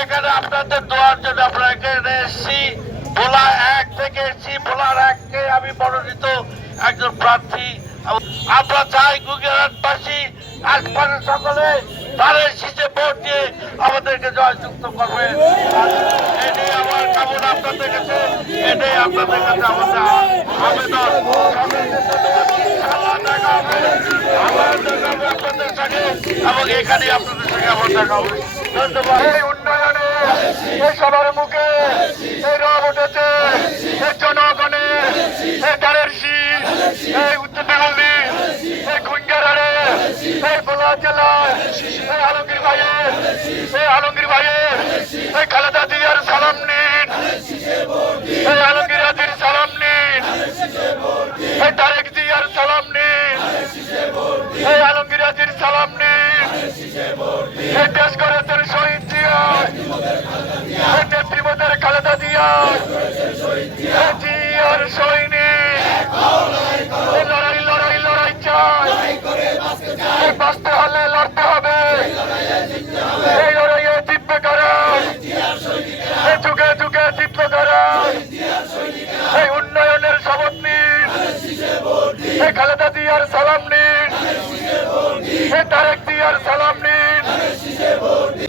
এখানে আপনাদের দোয়ার জন্য আমরা এখানে এসেছি। ভোলা এক থেকে এসেছি। ভোলার এককে আমি মনোনীত একজন প্রার্থী। আমরা চাই গুজরাটবাসী, আশপাশের সকলে তাদের শীতে ভোট দিয়ে আমাদেরকে জয়যুক্ত করবে। এটাই আমার কামনা আপনাদের কাছে। এটাই আপনাদের কাছে আমাদের আবেদন। এবং এখানে আপনাদের সঙ্গে আমার দেখা হবে। এই উন্নয়নে, এই সবার মুখে, এই রব উঠেছে, এই জনগণের এই দাঁড়ের শীত এই উত্তর দিল্লি এই বোলা জেলায় দেশ করেছেন শহীদ জিয়া নেত্রীমতের খালেদা জিয়া জিয়ার সৈনিক। লড়াই লড়াই লড়াই বাঁচতে হলে লড়তে হবে। এই লড়াইয়ে জিতবে কারা? যুগে যুগে জিতবে কারা? এই উন্নয়নের শপথ নিন। এই খালেদা জিয়ার সালাম নিন। তারেক জিয়ার সালাম নিন। পুলিশে ভোট দিন